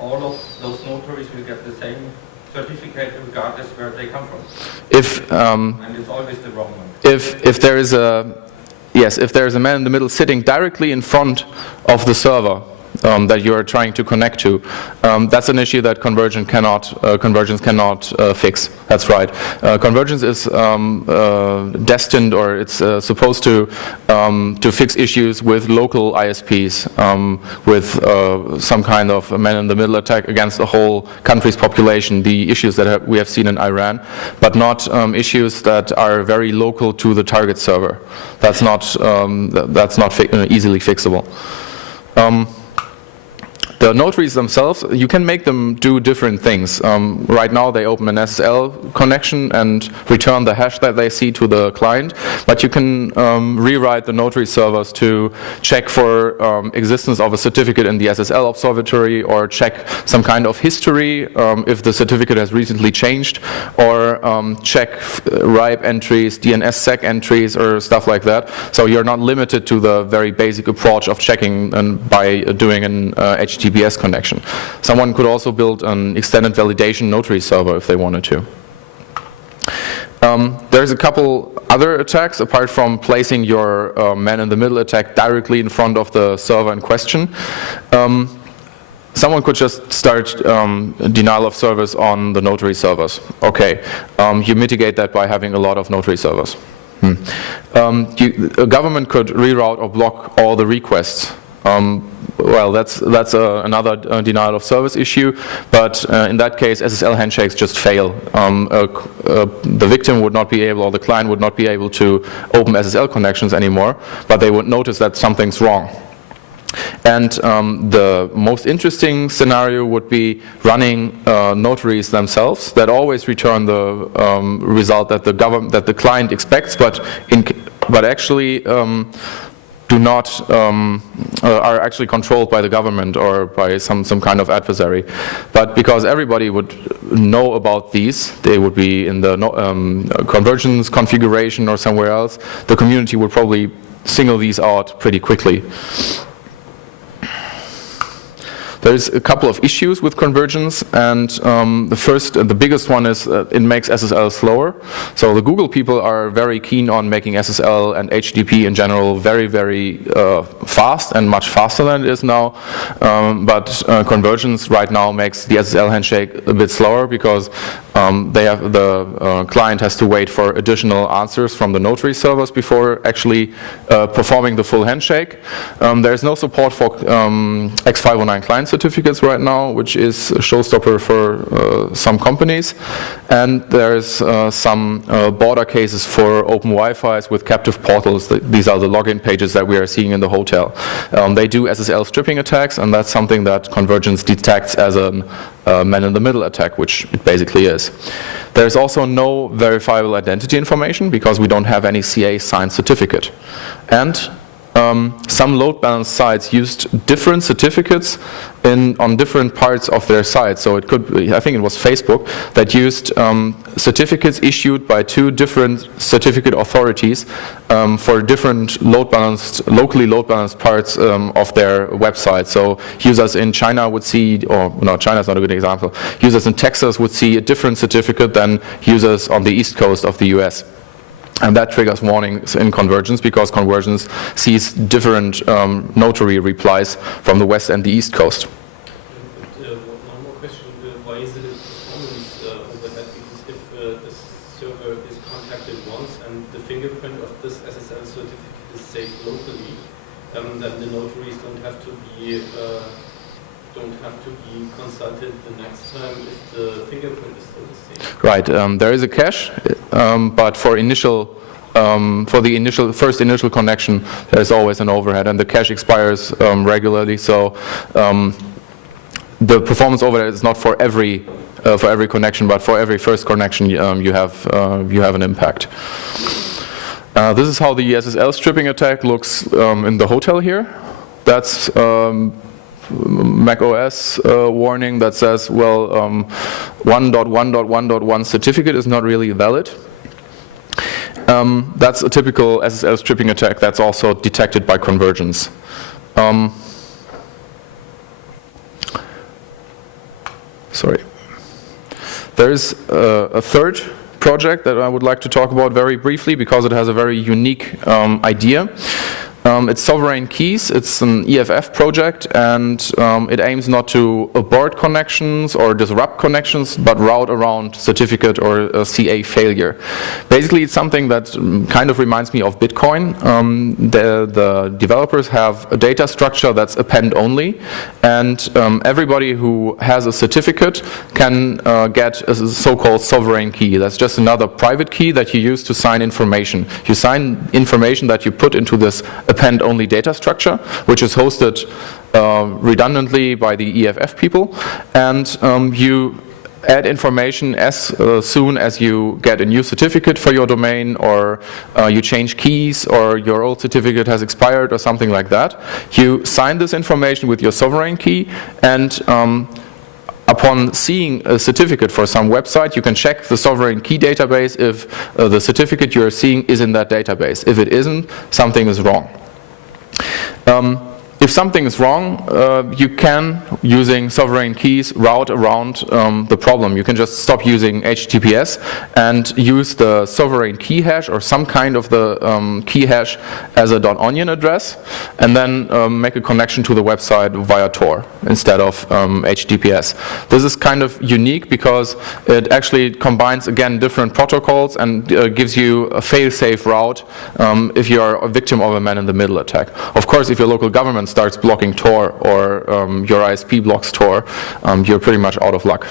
all of those notaries will get the same certificate regardless where they come from. And it's always the wrong one. If there is a man in the middle sitting directly in front of the server that you are trying to connect to, that's an issue that Convergence cannot fix. That's right. Convergence is destined, or it's supposed to fix issues with local ISPs, with some kind of man-in-the-middle attack against the whole country's population. The issues that we have seen in Iran, but not issues that are very local to the target server. That's not easily fixable. The notaries themselves, you can make them do different things. Right now they open an SSL connection and return the hash that they see to the client, but you can rewrite the notary servers to check for existence of a certificate in the SSL observatory, or check some kind of history if the certificate has recently changed, or check RIPE entries, DNSSEC entries, or stuff like that. So you're not limited to the very basic approach of checking and by doing an HTTPS connection. Someone could also build an extended validation notary server if they wanted to. There's a couple other attacks apart from placing your man-in-the-middle attack directly in front of the server in question. Someone could just start denial of service on the notary servers. Okay, you mitigate that by having a lot of notary servers. A government could reroute or block all the requests. Well, that's another denial of service issue, but in that case SSL handshakes just fail. The victim would not be able, or the client would not be able to open SSL connections anymore, but they would notice that something's wrong. And the most interesting scenario would be running notaries themselves that always return the result that the client expects, but actually do not are actually controlled by the government or by some kind of adversary. But because everybody would know about these, they would be in the Convergence configuration or somewhere else, the community would probably single these out pretty quickly. There's a couple of issues with Convergence, and the biggest one is it makes SSL slower. So the Google people are very keen on making SSL and HTTP in general very, very fast, and much faster than it is now. But Convergence right now makes the SSL handshake a bit slower because the client has to wait for additional answers from the notary servers before actually performing the full handshake. There's no support for X509 client certificates right now, which is a showstopper for some companies. And there's some border cases for open Wi-Fi's with captive portals. These are the login pages that we are seeing in the hotel. They do SSL stripping attacks, and that's something that Convergence detects as a man-in-the-middle attack, which it basically is. There's also no verifiable identity information because we don't have any CA signed certificate. And some load balance sites used different certificates on different parts of their site. So it could be, I think it was Facebook, that used certificates issued by two different certificate authorities for different locally load balanced parts of their website. So users in China would see, or no, China's not a good example, users in Texas would see a different certificate than users on the East Coast of the US. And that triggers warnings in Convergence because Convergence sees different notary replies from the West and the East Coast. One more question, why is it a performance overhead? Because if a server is contacted once and the fingerprint of this SSL certificate is saved locally, then the notaries don't have to be consulted the next time if the fingerprint is still the same. Right. There is a cache, but for the first initial connection, there's always an overhead, and the cache expires regularly. So the performance overhead is not for every connection, but for every first connection you have an impact. This is how the SSL stripping attack looks in the hotel here. That's Mac OS warning that says, well, 1.1.1.1 certificate is not really valid. That's a typical SSL stripping attack that's also detected by Convergence. Sorry. There's a third project that I would like to talk about very briefly because it has a very unique idea. It's Sovereign Keys. It's an EFF project, and it aims not to abort connections or disrupt connections, but route around certificate or a CA failure. Basically, it's something that kind of reminds me of Bitcoin. The developers have a data structure that's append only, and everybody who has a certificate can get a so-called sovereign key. That's just another private key that you use to sign information. You sign information that you put into this append-only data structure, which is hosted redundantly by the EFF people, and you add information as soon as you get a new certificate for your domain, or you change keys, or your old certificate has expired, or something like that. You sign this information with your sovereign key, and upon seeing a certificate for some website, you can check the sovereign key database if the certificate you are seeing is in that database. If it isn't, something is wrong. If something is wrong, you can, using sovereign keys, route around the problem. You can just stop using HTTPS and use the sovereign key hash or some kind of the key hash as a .onion address, and then make a connection to the website via Tor instead of HTTPS. This is kind of unique because it actually combines, again, different protocols and gives you a fail-safe route if you are a victim of a man-in-the-middle attack. Of course, if your local government starts blocking Tor, or your ISP blocks Tor, you're pretty much out of luck.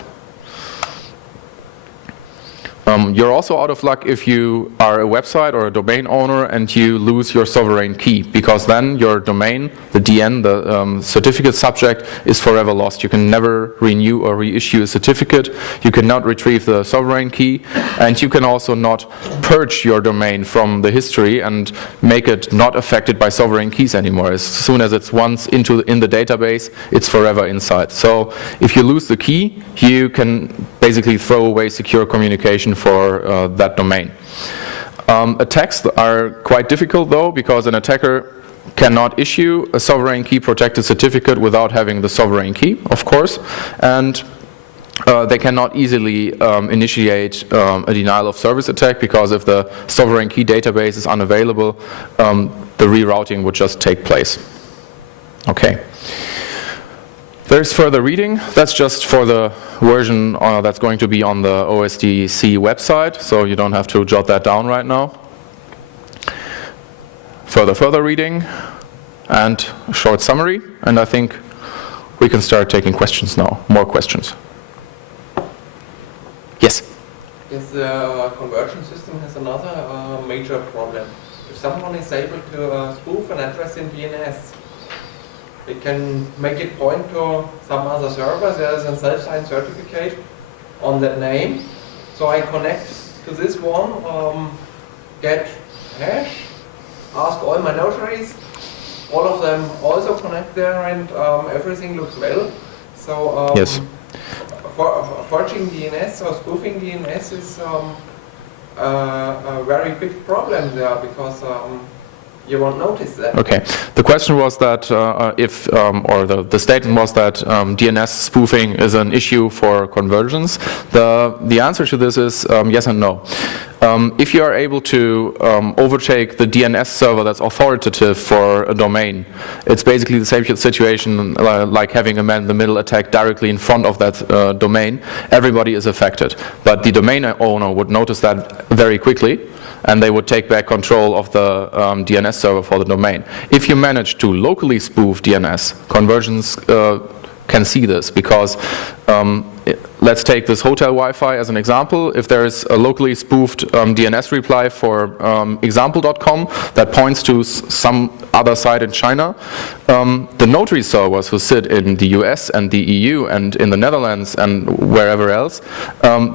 You're also out of luck if you are a website or a domain owner and you lose your sovereign key, because then your domain, the DN, the certificate subject, is forever lost. You can never renew or reissue a certificate. You cannot retrieve the sovereign key, and you can also not purge your domain from the history and make it not affected by sovereign keys anymore. As soon as it's once in the database, it's forever inside. So if you lose the key, you can basically throw away secure communication for that domain. Attacks are quite difficult though, because an attacker cannot issue a sovereign key protected certificate without having the sovereign key, of course, and they cannot easily initiate a denial of service attack, because if the sovereign key database is unavailable, the rerouting would just take place. Okay. There's further reading. That's just for the version that's going to be on the OSDC website, so you don't have to jot that down right now. Further reading and a short summary, and I think we can start taking questions now. More questions. Yes? Yes, the conversion system has another major problem. If someone is able to spoof an address in DNS, it can make it point to some other server. There's a self-signed certificate on that name. So I connect to this one, get hash, ask all my notaries. All of them also connect there, and everything looks well. So yes. Forging DNS or spoofing DNS is a very big problem there, because you won't notice that. Okay. The question was that or the statement was that DNS spoofing is an issue for Convergence. The answer to this is yes and no. If you are able to overtake the DNS server that's authoritative for a domain, it's basically the same situation like having a man-in-the-middle attack directly in front of that domain. Everybody is affected, but the domain owner would notice that very quickly, and they would take back control of the DNS server for the domain. If you manage to locally spoof DNS, Convergence can see this, because let's take this hotel Wi-Fi as an example. If there is a locally spoofed DNS reply for example.com that points to some other site in China, the notary servers who sit in the US and the EU and in the Netherlands and wherever else,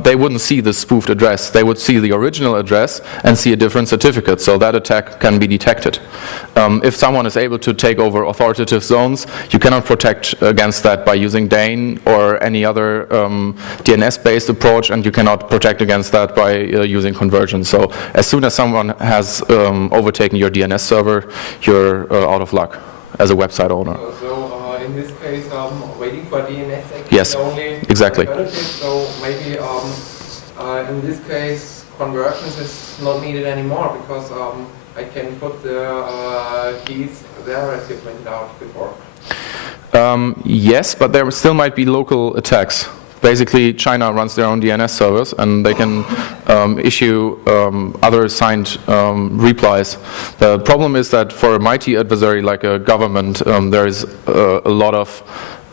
they wouldn't see the spoofed address. They would see the original address and see a different certificate, so that attack can be detected. If someone is able to take over authoritative zones, you cannot protect against that by using DANE or any other DNS-based approach, and you cannot protect against that by using Convergence. So as soon as someone has overtaken your DNS server, you're out of luck as a website owner. So in this case, waiting for DNS access yes, only exactly. alternative. So maybe in this case, Convergence is not needed anymore, because I can put the keys there, as you pointed out before. Yes, but there still might be local attacks. Basically, China runs their own DNS servers, and they can issue other signed replies. The problem is that for a mighty adversary like a government, there is a lot of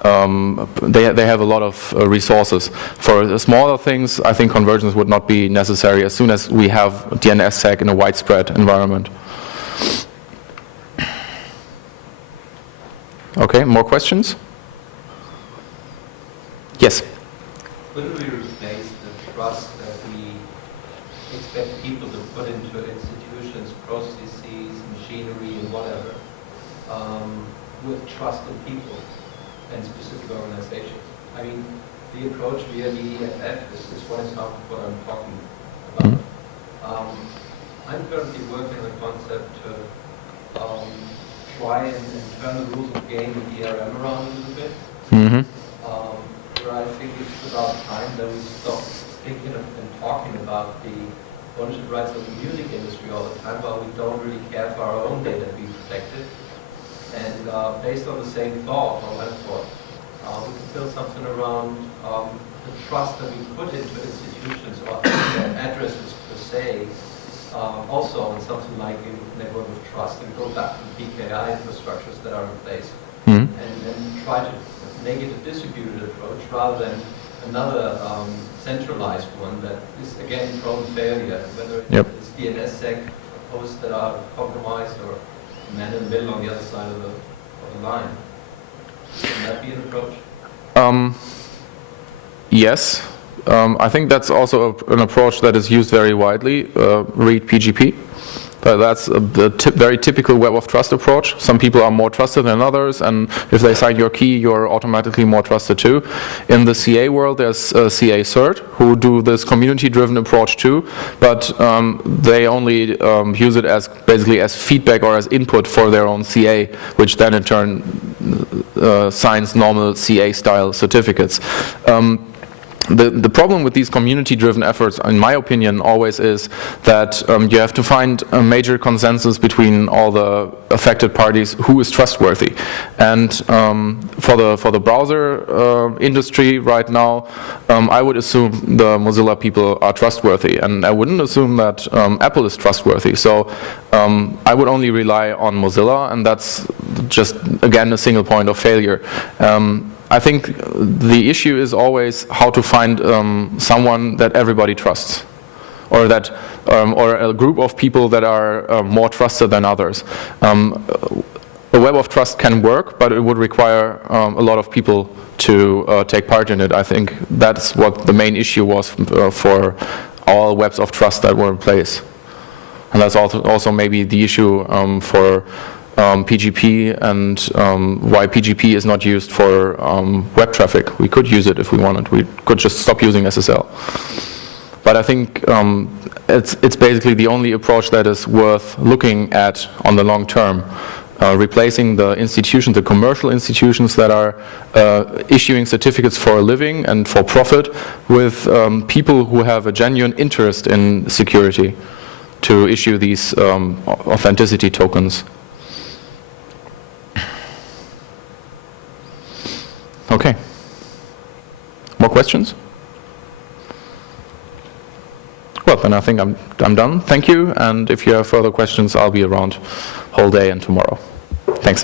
they have a lot of resources. For the smaller things, I think Convergence would not be necessary as soon as we have DNSSEC in a widespread environment. Okay, more questions? Yes? Couldn't we replace the trust that we expect people to put into institutions, processes, machinery, and whatever, with trust in people and specific organizations? I mean, the approach via the EFF is one example of what I'm talking about. I'm currently working on a concept to try and turn the rules of game with the ERM around a little bit. Where I think it's about time that we stop thinking and talking about the ownership rights of the music industry all the time, while we don't really care for our own data being protected. And based on the same thought, or that thought, we can build something around the trust that we put into institutions or addresses per se, also on something like a network of trust, and go back to the PKI infrastructures that are in place, and try to make it a distributed approach rather than another centralized one that is again prone to failure, whether it's DNSSEC hosts that are compromised or man in the middle on the other side of the line. Can that be an approach? Yes. I think that's also an approach that is used very widely. Read PGP. That's a very typical web of trust approach. Some people are more trusted than others, and if they sign your key, you're automatically more trusted too. In the CA world, there's CA-Cert, who do this community-driven approach too, but they only use it as basically as feedback or as input for their own CA, which then in turn signs normal CA-style certificates. The problem with these community-driven efforts, in my opinion, always is that you have to find a major consensus between all the affected parties who is trustworthy. And for the browser industry right now, I would assume the Mozilla people are trustworthy, and I wouldn't assume that Apple is trustworthy. So I would only rely on Mozilla, and that's just, again, a single point of failure. I think the issue is always how to find someone that everybody trusts, or that, or a group of people that are more trusted than others. A web of trust can work, but it would require a lot of people to take part in it. I think that's what the main issue was for all webs of trust that were in place, and that's also maybe the issue for PGP and why PGP is not used for web traffic. We could use it if we wanted. We could just stop using SSL. But I think it's basically the only approach that is worth looking at on the long term. Replacing the institutions, the commercial institutions that are issuing certificates for a living and for profit with people who have a genuine interest in security to issue these authenticity tokens. Okay. More questions? Well, then I think I'm done. Thank you. And if you have further questions, I'll be around whole day and tomorrow. Thanks.